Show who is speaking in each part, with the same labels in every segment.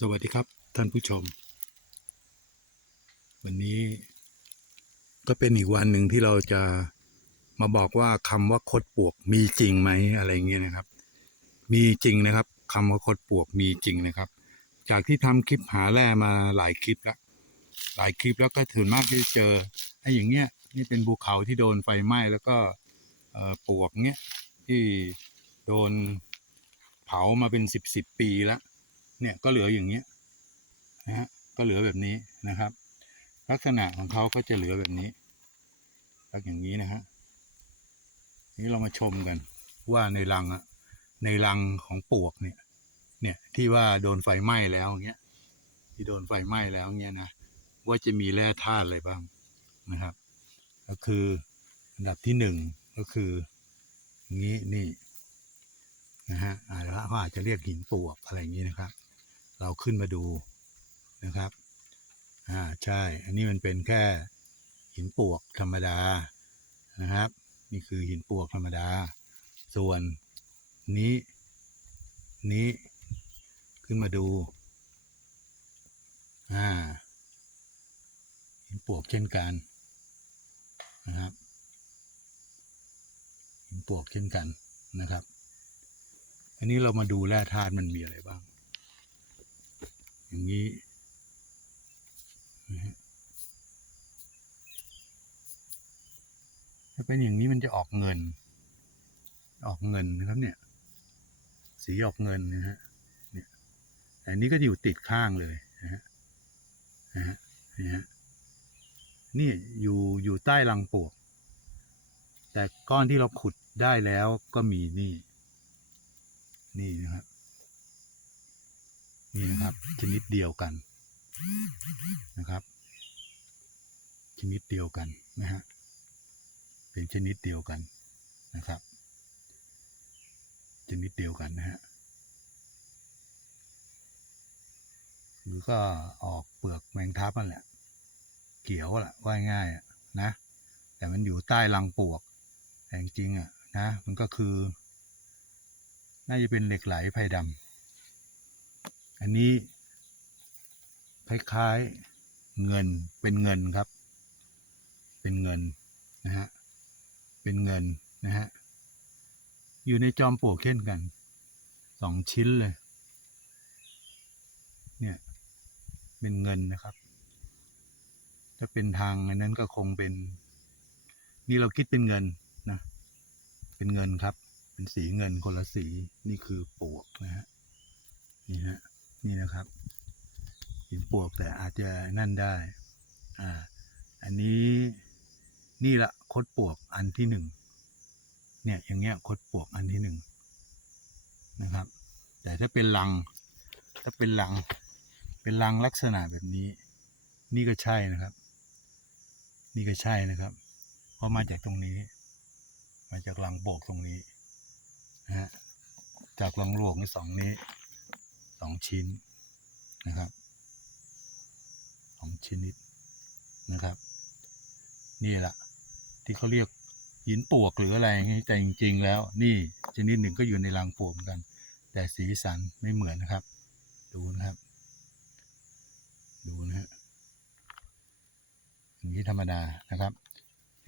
Speaker 1: สวัสดีครับท่านผู้ชม วันนี้ก็เป็นอีกวันหนึ่งที่เราจะมาบอกว่าคำว่าคดปวกมีจริงไหมอะไรเงี้ยนะครับ มีจริงนะครับคำว่าคดปวกมีจริงนะครับ จากที่ทำคลิปหาแร่มาหลายคลิปแล้วหลายคลิปแล้วก็ถึงมากที่เจอไอ้อย่างเงี้ยนี่เป็นภูเขาที่โดนไฟไหม้แล้วก็เอ่อปวกเงี้ยที่โดนเผามาเป็นสิบสิบปีแล้ว เนี่ยก็เหลืออย่างเงี้ยนะฮะก็เหลือแบบนี้นะครับ ลักษณะของเขาก็จะเหลือแบบนี้ลักอย่างนี้นะฮะนี่เรามาชมกันว่าในรังอะในรังของปวกเนี่ย เนี่ยที่ว่าโดนไฟไหม้แล้วเงี้ยที่โดนไฟไหม้แล้วเงี้ยนะว่าจะมีแร่ธาตุอะไรบ้างนะครับ ก็คืออันดับที่หนึ่งก็คืองนี้นี่นะฮะอาจจะเขาอาจจะเรียกหินปวกอะไรอย่างนี้นะครับ เราขึ้นมาดูนะครับ อ่า ใช่ อันนี้มันเป็นแค่หินปวกธรรมดานะครับ นี่คือหินปวกธรรมดา ส่วนนี้ นี้ขึ้นมาดู อ่า หินปวกเช่นกันนะครับ หินปวกเช่นกันนะครับ อันนี้เรามาดูแร่ธาตุมันมีอะไรบ้าง อย่างนี้นะฮะถ้าเป็นอย่างนี้มันจะออกเงิน ออกเงินนะครับเนี่ย สีออกเงินนะฮะเนี่ยอันนี้ก็อยู่ติดข้างเลยนะฮะนะฮะนี่ฮะนี่อยู่อยู่ใต้รังปลวก แต่ก้อนที่เราขุดได้แล้วก็มีนี่ นี่นะครับ นี่นะครับ ชนิดเดียวกันนะครับ ชนิดเดียวกันนะฮะเป็นชนิดเดียวกันนะครับ ชนิดเดียวกันนะฮะหรือก็ออกเปลือกแมงทับนั่นแหละ เขียวแหละว่าง่ายอะนะ แต่มันอยู่ใต้รังปลวกแต่จริงๆอะนะ มันก็คือ น่าจะเป็นเหล็กไหลไผ่ดำ อันนี้คล้ายๆเงินเป็นเงินครับ เป็นเงินนะฮะเป็นเงินนะฮะอยู่ในจอมปลวกเช่นกันสองชิ้นเลย เนี่ยเป็นเงินนะครับ ถ้าเป็นทางอันนั้นก็คงเป็น นี่เราคิดเป็นเงินนะเป็นเงินครับ เป็นสีเงินคนละสีนี่คือปลวกนะฮะนี่ฮะ นี่นะครับหินปวกแต่อาจจะนั่นได้อ่าอันนี้นี่ละคดปวกอันที่หนึ่งเนี่ยอย่างเงี้ยคดปวกอันที่หนึ่งนะครับ แต่ถ้าเป็นรังถ้าเป็นรังเป็นรังลักษณะแบบนี้ นี่ก็ใช่นะครับ นี่ก็ใช่นะครับ เพราะมาจากตรงนี้ มาจากรังปลวกตรงนี้นะฮะจากรังหลวงสองนี้ สองชิ้นนะครับสองชนิดนะครับ นี่แหละที่เขาเรียกหินปวกหรืออะไรอย่างแต่จริง ๆ แล้ว นี่ชนิดหนึ่งก็อยู่ในรังปวกกัน แต่สีสันไม่เหมือนนะครับ ดูนะครับ ดูนะฮะอย่างนี้ธรรมดานะครับ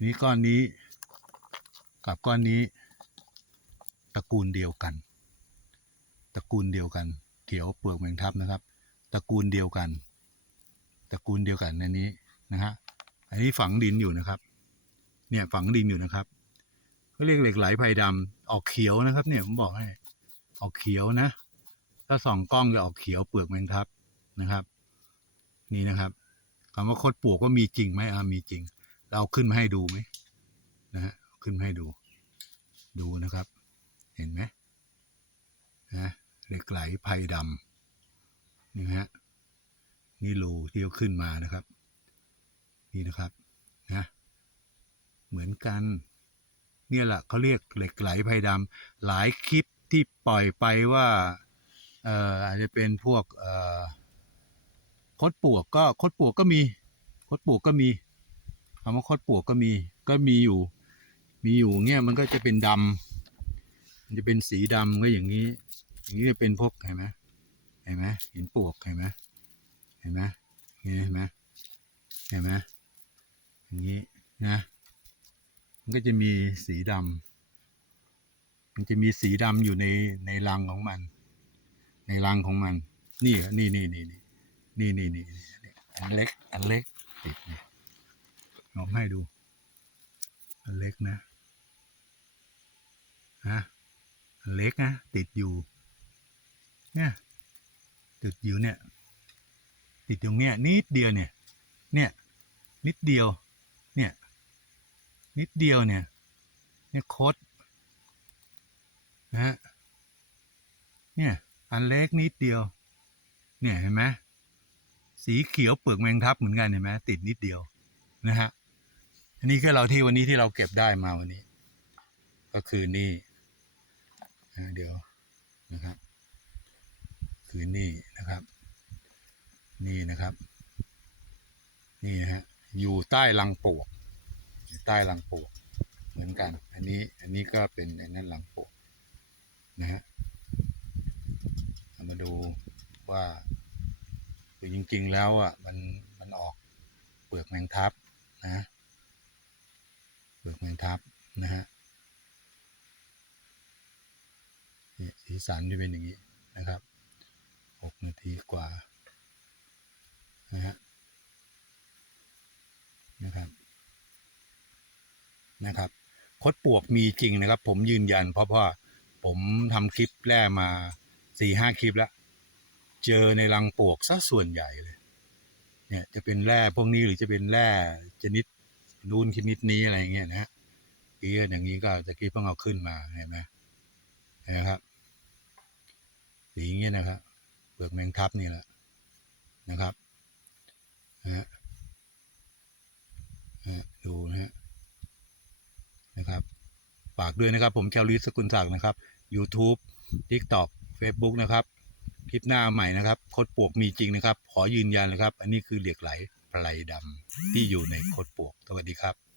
Speaker 1: นี้ก้อนนี้กับก้อนนี้ตระกูลเดียวกัน ตระกูลเดียวกัน เขียวเปลือกแมงทับนะครับตระกูลเดียวกันตระกูลเดียวกันในนี้นะฮะอันนี้ฝังดินอยู่นะครับ เนี่ยฝังดินอยู่นะครับเขาเรียกเหล็กไหลไผ่ดำออกเขียวนะครับ เนี่ยผมบอกให้ออกเขียวนะ ถ้าส่องกล้องจะออกเขียวเปลือกแมงทับนะครับ นี่นะครับคำว่าคดปวกว่ามีจริงไหมอ่ามีจริง เราเอาขึ้นมาให้ดูไหมนะฮะขึ้นมาให้ดู ดูนะครับ เห็นไหมนะ เหล็กไหลไผ่ดำนี่ฮะนี่รูที่เขาขึ้นมานะครับ นี่นะครับนะเหมือนกัน เนี่ยแหละเขาเรียกเหล็กไหลไผ่ดำหลายคลิปที่ปล่อยไปว่าเอ่ออาจจะเป็นพวกเอ่อคดปวกก็คดปวกก็มีคดปวกก็มีคำว่าคดปวกก็มีก็มีอยู่ มีอยู่เงี้ยมันก็จะเป็นดำมันจะเป็นสีดำก็อย่างนี้ อย่างนี้จะเป็นพวกเห็นไหมเห็นไหมเหินปลวกเห็นไหมเห็นไหมนี่เห็นไหมเห็นไหมอย่างนี้นะ มันก็จะมีสีดำมันจะมีสีดำอยู่ในในรังของมัน ในรังของมันนี่นี่นี่นี่นี่นี่นี่นี่นี่อันเล็ก อันเล็กติดเนี่ยลองให้ดู อันเล็กนะฮะอันเล็กนะติดอยู่ เนี่ยติดอยู่เนี่ย ติดตรงเนี้ยนิดเดียวเนี่ย เนี่ยนิดเดียว เนี่ย นิดเดียวเนี่ย เนี่ยโคดนะฮะเนี่ยอันเล็กนิดเดียว เนี่ยเห็นไหมสีเขียวเปลือกแมงทับเหมือนกันเห็นไหมติดนิดเดียวนะฮะอันนี้ก็เราที่วันนี้ที่เราเก็บได้มาวันนี้ ก็คือนี่อ่าเดี๋ยวนะครับ คือนี่นะครับ นี่นะครับ นี่นะฮะอยู่ใต้รังปลวกอยู่ใต้รังปลวกเหมือนกัน อันนี้อันนี้ก็เป็นอ้นั่นรังปลวกนะฮะมาดูว่าคือจริง ๆ แล้วอะมันมันออกเปลือกแมงทับนะเปลือกแมงทับนะฮะสีสันจะเป็นอย่างนี้นะครับ นาทีกว่านะฮะนะครับนะครับคดปวกมีจริงนะครับ ผมยืนยัน เพราะว่าผมทำคลิปแร่มาสี่ห้าคลิปแล้ว เจอในรังปวกซะส่วนใหญ่เลย เนี่ยจะเป็นแร่พวกนี้หรือจะเป็นแร่ชนิดนูนชนิดนี้อะไรเงี้ยนะฮะกี้อย่างนี้ก็จะกี้เพิ่งเอาขึ้นมาเห็นไหมนไหมครับสีเงี้ยนะครับ ลือกแมงทับนี่แหละนะครับนะฮะฮะดูนะฮะนะครับฝากด้วยนะครับ ผมแคลริสสกุลศักดิ์นะครับ YouTube TikTok Facebook นะครับ คลิปหน้าใหม่นะครับคดปวกมีจริงนะครับ ขอยืนยันเลยครับ อันนี้คือเหล็กไหลปลายดำที่อยู่ในคดปวก สวัสดีครับ